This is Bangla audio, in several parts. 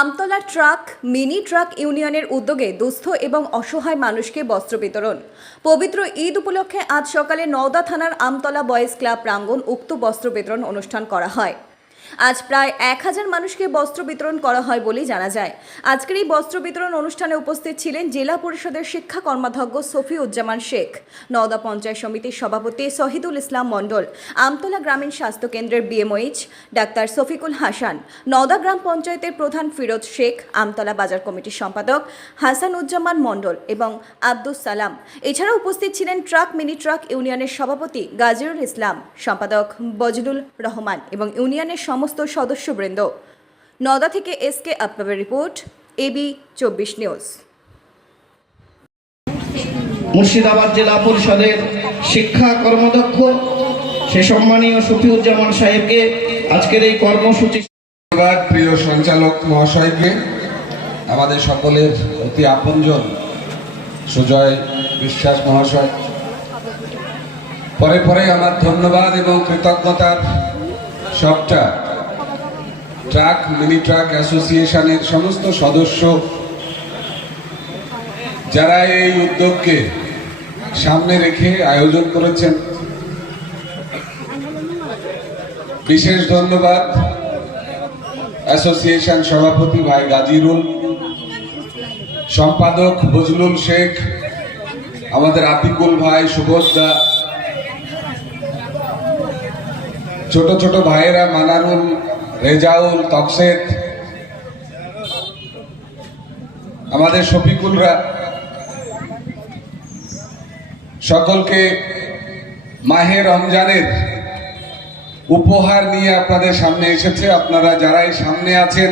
আমতলা ট্রাক, মিনি ট্রাক ইউনিয়নের উদ্যোগে দুস্থ এবং অসহায় মানুষকে বস্ত্র বিতরণ। পবিত্র ঈদ উপলক্ষে আজ সকালে নওদা থানার আমতলা বয়েজ ক্লাব প্রাঙ্গণ উক্ত বস্ত্র বিতরণ অনুষ্ঠান করা হয়। আজ প্রায় এক হাজার মানুষকে বস্ত্র বিতরণ করা হয় বলেই জানা যায়। আজকের এই বস্ত্র বিতরণ অনুষ্ঠানে উপস্থিত ছিলেন জেলা পরিষদের শিক্ষা কর্মাধ্যক্ষ সফি উজ্জামান শেখ, নওদা পঞ্চায়েত সমিতির সভাপতি শহীদুল ইসলাম মণ্ডল, আমতলা গ্রামীণ স্বাস্থ্য কেন্দ্রের বিএমওইচ ডাক্তার শফিকুল হাসান, নওদা গ্রাম পঞ্চায়েতের প্রধান ফিরোজ শেখ, আমতলা বাজার কমিটির সম্পাদক হাসান উজ্জামান মণ্ডল এবং আব্দুস সালাম। এছাড়া উপস্থিত ছিলেন ট্রাক, মিনি ট্রাক ইউনিয়নের সভাপতি গাজীরুল ইসলাম, সম্পাদক বজলুল রহমান এবং ইউনিয়নের সমস্ত সদস্যবৃন্দ। নওদা থেকে এস কে আপ্পাবের রিপোর্ট এবি চব্বিশ নিউজ। মুর্শিদাবাদ জেলা পরিষদের শিক্ষা কর্মদক্ষ সে সম্মানীয় শফিউজ্জামান সাহেবকে আজকের এই কর্মসূচি ধন্যবাদ প্রিয় সঞ্চালক মহাশয়কে আমাদের সকলের অতি আপনজন সুজয় বিশ্বাস মহাশয়। পরে পরে আমার ধন্যবাদ এবং কৃতজ্ঞতার সবটা ট্রাক, মিনি ট্রাক অ্যাসোসিয়েশনের সমস্ত সদস্য, যারা এই উদ্যোগকে সামনে রেখে আয়োজন করেছেন। বিশেষ ধন্যবাদ অ্যাসোসিয়েশন সভাপতি ভাই গাজীরুল, সম্পাদক বজলুল শেখ, আমাদের আতিকুল ভাই সুবোধদা ছোট ছোট ভাইয়েরা মানানুল রেজাউল তকসেদ। আমাদের শফিকুলরা। সকলকে মাহে রমজানের উপহার নিয়ে আপনাদের সামনে এসেছে। আপনারা যারাই সামনে আছেন,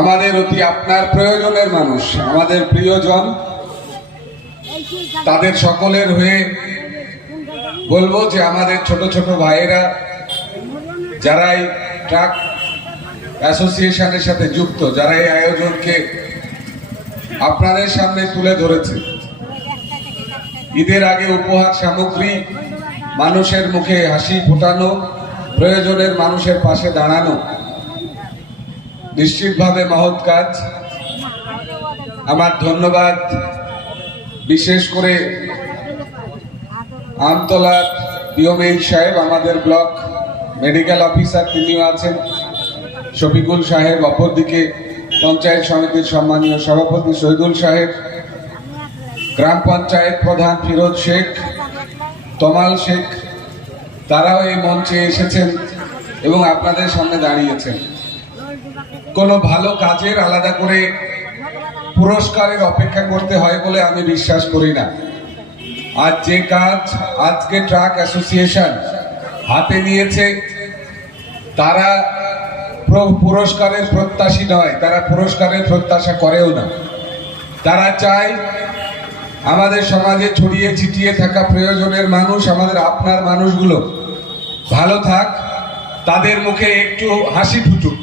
আমাদের অতি আপনার প্রয়োজনের মানুষ, আমাদের প্রিয়জন, তাদের সকলের হয়ে বলব যে আমাদের ছোট ছোট ভাইয়েরা যারাই ট্রাক অ্যাসোসিয়েশনের সাথে যুক্ত যারা এই আয়োজনকে আপনাদের সামনে তুলে ধরেছে, ঈদের আগে উপহার সামগ্রী মানুষের মুখে হাসি ফোটানো, প্রয়োজনের মানুষের পাশে দাঁড়ানো, নিশ্চিতভাবে মহৎ কাজ। আমার ধন্যবাদ। বিশেষ করে আমতলার বিওমেইন সাহেব, আমাদের ব্লক মেডিকেল অফিসার তিনিও আছেন। শফিকুল সাহেব অপরদিকে পঞ্চায়েত সমিতির সম্মানীয় সভাপতি শহীদুল সাহেব, গ্রাম পঞ্চায়েত প্রধান ফিরোজ শেখ, তমাল শেখ, তারাও এই মঞ্চে এসেছেন এবং আপনাদের সামনে দাঁড়িয়েছেন। কোনো ভালো কাজের আলাদা করে পুরস্কারের অপেক্ষা করতে হয় বলে আমি বিশ্বাস করি না। আজ যে কাজ আজকে ট্রাক অ্যাসোসিয়েশন হাতে নিয়েছে। তারা পুরস্কারের প্রত্যাশী নয়, তারা পুরস্কারের প্রত্যাশা করেও না। তারা চায় আমাদের সমাজে ছড়িয়ে ছিটিয়ে থাকা প্রয়োজনের মানুষ, আমাদের আপনার মানুষগুলো ভালো থাক, তাদের মুখে একটু হাসি ফুটুক।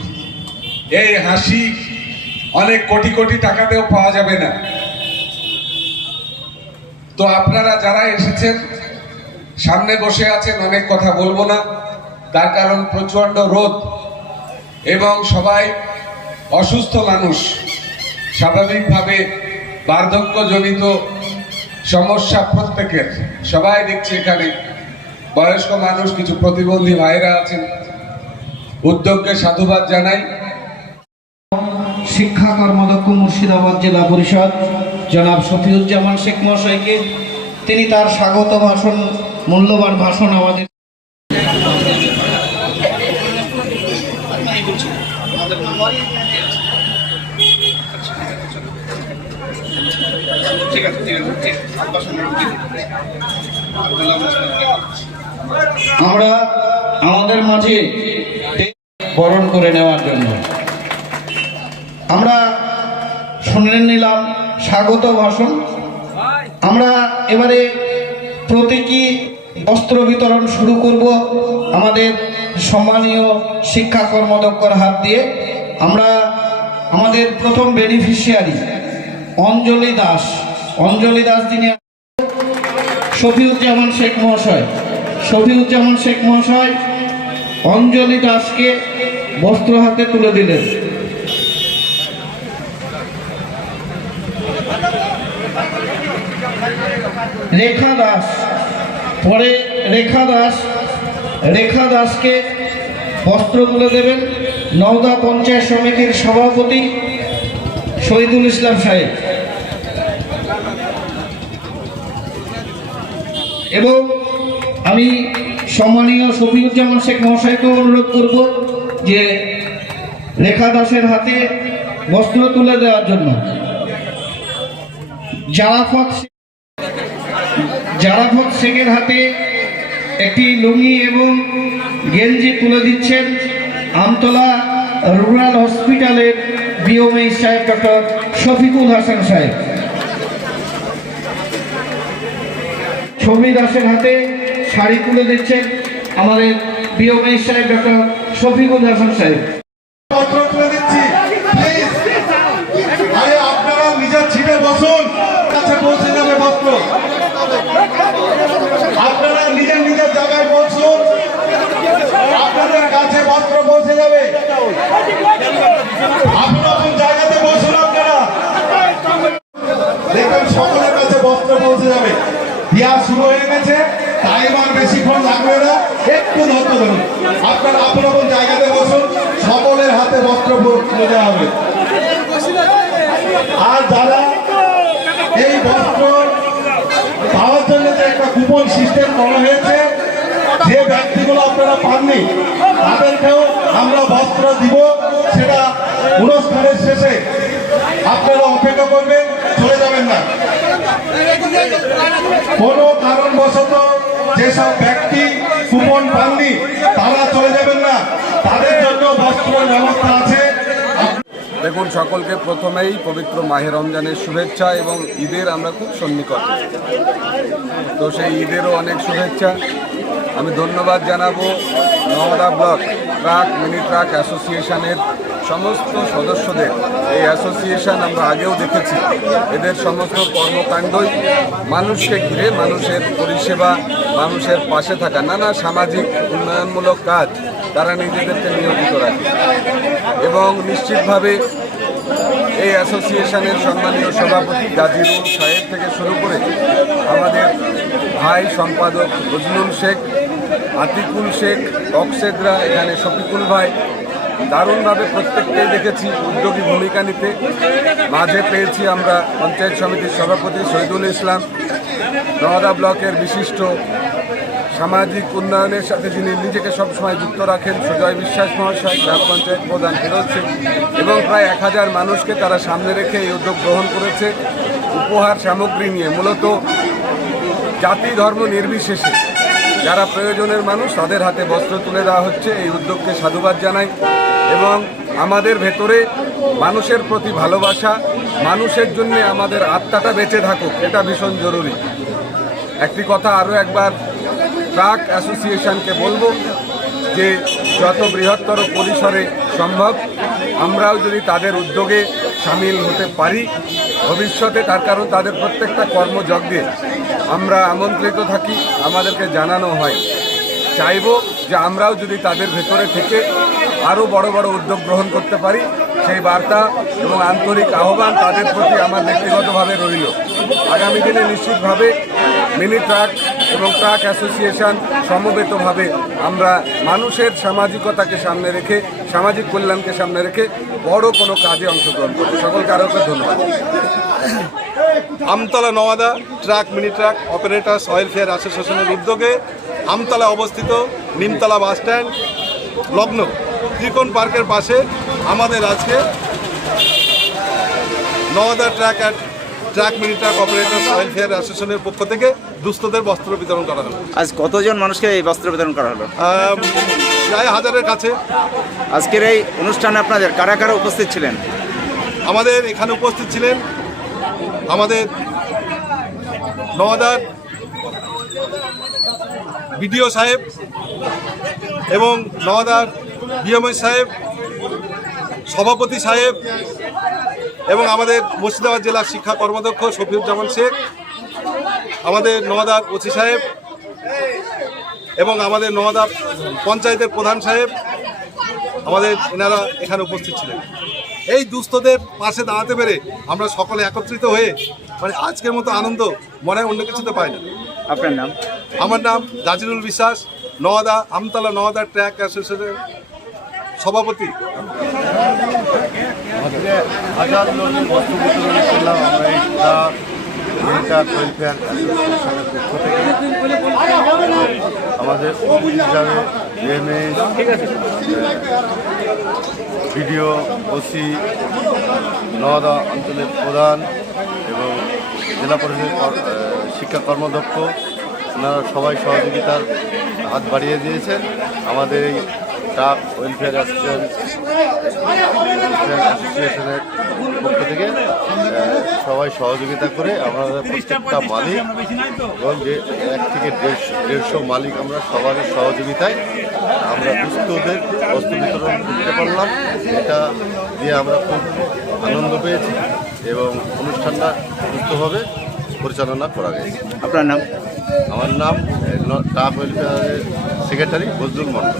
এই হাসি অনেক কোটি কোটি টাকাতেও পাওয়া যাবে না। তো আপনারা যারা এসেছেন সামনে বসে আছেন অনেক কথা বলব না। তার কারণ প্রচণ্ড রোদ এবং সবাই অসুস্থ মানুষ। স্বাভাবিকভাবে বার্ধক্যজনিত সমস্যা প্রত্যেকের। সবাই দেখছি এখানে বয়স্ক মানুষ, কিছু প্রতিবন্ধী ভাইরা আছেন। উদ্যোগকে সাধুবাদ জানাই। শিক্ষা কর্মদক্ষ মুর্শিদাবাদ জেলা পরিষদ জনাব শফিউজ্জামান শেখ মহাশয়কে তিনি তার স্বাগত ভাষণ মূল্যবান ভাষণ আমাদের আমরা আমাদের মাঝে বরণ করে নেওয়ার জন্য। আমরা শুনে নিলাম স্বাগত ভাষণ। আমরা এবারে প্রতীকী বস্ত্র বিতরণ শুরু করব। আমাদের সম্মানীয় শিক্ষা কর্মদক্ষর হাত দিয়ে আমরা আমাদের প্রথম বেনিফিশিয়ারি অঞ্জলি দাস। অঞ্জলি দাস তিনি শফিউজ্জামান শেখ মহাশয়। শফিউজ্জামান শেখ মহাশয় অঞ্জলি দাসকে বস্ত্র হাতে তুলে দিলেন। রেখা দাস পরে রেখা দাস, রেখা দাসকে বস্ত্র তুলে দেবেন। নওদা পঞ্চায়েত সমিতির সভাপতি শহীদুল ইসলাম সাহেব। এবং আমি সম্মানীয় শফিউজ্জামান শেখ মহাশয়কে অনুরোধ করব যে রেখা দাসের হাতে বস্ত্র তুলে দেওয়ার জন্য। জারাফত জারাফত শেখের হাতে একটি লুঙ্গি এবং গেঞ্জি তুলে দিচ্ছেন, আমতলা রুরাল হসপিটালের বিওমে সাহেব ডক্টর শফিকুল হাসান সাহেব। ছবি দাসের হাতে শাড়ি তুলে দিচ্ছেন আমাদের বিওমে সাহেব ডক্টর শফিকুল হাসান সাহেব পত্র তুলে দিচ্ছি প্লিজ আরে আপনারা নিজের ছিটে বসুন কাছে পৌঁছে যাবে পত্র আপনারা নিজের নিজের জায়গায় বসুন আপনাদের কাছে পত্র পৌঁছে যাবে আপন আপন জায়গাতে বসুন আপনারা দেখবেন সকলের কাছে বস্ত্র পৌঁছে যাবে বিয়া শুরু হয়ে গেছে টাইম বেশিক্ষণ লাগবে না, একটু ধৈর্য ধরুন। আপনারা আপন আপন জায়গাতে বসুন, সকলের হাতে বস্ত্র তুলে দেওয়া হবে। আর যারা এই বস্ত্র পাওয়ার জন্য যে একটা কুপন সিস্টেম করা হয়েছে, যে ব্যক্তিগুলো আপনারা পাননি, তাদেরকেও আমরা বস্ত্র দিব। সেটা অনুষ্ঠানের শেষে আপনারা অপেক্ষা করবেন চলে যাবেন না কোনো কারণবশত যেসব ব্যক্তি কুপন পাননি, তারা চলে যাবেন না। তাদের জন্য বস্ত্রের ব্যবস্থা আছে। দেখুন, সকলকে প্রথমেই পবিত্র মাহে রমজানের শুভেচ্ছা এবং ঈদের আমরা খুব সন্নিকট। তো সেই ঈদেরও অনেক শুভেচ্ছা। আমি ধন্যবাদ জানাব Nowda block. Truck, mini truck অ্যাসোসিয়েশনের সমস্ত সদস্যদের। এই অ্যাসোসিয়েশন আমরা আগেও দেখেছি। এদের সমস্ত কর্মকাণ্ডই মানুষকে ঘিরে, মানুষের পরিষেবা, মানুষের পাশে থাকা, নানা সামাজিক উন্নয়নমূলক কাজ তারা নিজেদেরকে নিয়োজিত রাখে। এবং নিশ্চিতভাবে এই অ্যাসোসিয়েশনের সম্মানীয় সভাপতি গাজীরুল সাহেব থেকে শুরু করে আমাদের ভাই সম্পাদক ফজলুল শেখ আতিকুল শেখ অক্সেদরা এখানে শফিকুল ভাই। দারুণভাবে প্রত্যেককেই দেখেছি উদ্যোগী ভূমিকা নিতে। মাঝে পেয়েছি আমরা পঞ্চায়েত সমিতির সভাপতি শহীদুল ইসলাম। নওদা ব্লকের বিশিষ্ট সামাজিক উন্নয়নের সাথে যিনি নিজেকে সবসময় যুক্ত রাখেন, সুজয় বিশ্বাস মহাশয়, গ্রাম পঞ্চায়েত প্রধান সিং এবং প্রায় এক হাজার মানুষকে তারা সামনে রেখে এই উদ্যোগ গ্রহণ করেছে। উপহার সামগ্রী নিয়ে, মূলত জাতি ধর্ম নির্বিশেষে। যারা প্রয়োজনের মানুষ, তাদের হাতে বস্ত্র তুলে দেওয়া হচ্ছে। এই উদ্যোগকে সাধুবাদ জানাই এবং আমাদের ভেতরে মানুষের প্রতি ভালোবাসা, মানুষের জন্য আমাদের আত্মাটা বেঁচে থাকুক, এটা ভীষণ জরুরি। একটি কথা আরও একবার ট্রাক অ্যাসোসিয়েশনকে বলব যে, যত বৃহত্তর পরিসরে সম্ভব, আমরাও যদি তাদের উদ্যোগে সামিল হতে পারি ভবিষ্যতে তার কারণ তাদের প্রত্যেকটা কর্মযজ্ঞে আমরা আমন্ত্রিত থাকি, আমাদেরকে জানানো হয়। চাইব যে আমরাও যদি তাদের ভেতরে থেকে আরও বড় বড় উদ্যোগ গ্রহণ করতে পারি, সেই বার্তা এবং আন্তরিক আহ্বান তাদের প্রতি আমার ব্যক্তিগতভাবে রইল। আগামী দিনে নিশ্চিতভাবে মিনি ট্রাক এবং ট্রাক অ্যাসোসিয়েশন সমবেতভাবে আমরা মানুষের সামাজিকতাকে সামনে রেখে, সামাজিক কল্যাণকে সামনে রেখে বড় কোনো কাজে অংশগ্রহণ করব সকলকে আরও ধন্যবাদ। Amtala Nowda truck, mini truck operators welfare অ্যাসোসিয়েশনের উদ্যোগে আমতলা অবস্থিত নিমতলা বাস স্ট্যান্ড, লগ্ন ত্রিকোণ পার্কের পাশে আমাদের আজকে Nawada truck at truck truck operators welfare অ্যাসোসিয়েশনের পক্ষ থেকে দুস্থদের বস্ত্র বিতরণ করা হলো। আজ কতজন মানুষকে এই বস্ত্র বিতরণ করা হলো? প্রায় হাজারের কাছে। আজকের এই অনুষ্ঠানে আপনাদের কারা কারা উপস্থিত ছিলেন? আমাদের এখানে উপস্থিত ছিলেন আমাদের নওয়াদার বিডিও সাহেব এবং নওয়াদার বিএমএস সাহেব সভাপতি সাহেব এবং আমাদের মুর্শিদাবাদ জেলার শিক্ষা কর্মাধ্যক্ষ শফিউজ্জামান শেখ আমাদের নওয়াদার ওসি সাহেব এবং আমাদের নওয়াদা পঞ্চায়েতের প্রধান সাহেব আমাদের এনারা এখানে উপস্থিত ছিলেন। এই দুস্থদের পাশে দাঁড়াতে পেরে আমরা সকলে একত্রিত হয়ে মানে আজকের মতো আনন্দ মনে হয় অন্য কিছুতে পাই না। আপনার নাম? আমার নাম জাজিরুল বিশ্বাস নওয়াদা আমতলা নওয়াদা ট্র্যাক অ্যাসোসিয়েশনের সভাপতি। আমাদের হিসাবে ওসি, নওদা অঞ্চলের প্রধান এবং জেলা পরিষদের শিক্ষা কর্মদক্ষ ওনারা সবাই সহযোগিতার হাত বাড়িয়ে দিয়েছেন। আমাদের এই টাক ওয়েলফেয়ার অ্যাসোসিয়েশন অ্যাসোসিয়েশনের পক্ষ থেকে সবাই সহযোগিতা করে আমরা প্রত্যেকটা মালিক এবং যে এক থেকে দেড়শো দেড়শো মালিক আমরা সবারই সহযোগিতায় আমরা দুস্থদের বস্তু বিতরণ করতে পারলাম। এটা দিয়ে আমরা খুব আনন্দ পেয়েছি এবং অনুষ্ঠানটা সুস্থভাবে পরিচালনা করা গেছে। আপনার নাম? আমার নাম টাক ওয়েলফেয়ারের secretary Bazrul Mondal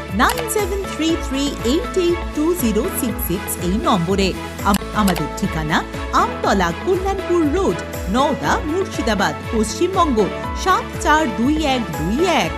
nine seven three three eight eight two zero six six এই নম্বরে। আম- আমাদের ঠিকানা আমতলা কল্যাণপুর রোড, নওদা মুর্শিদাবাদ, পশ্চিমবঙ্গ, সাত চার দুই এক দুই এক।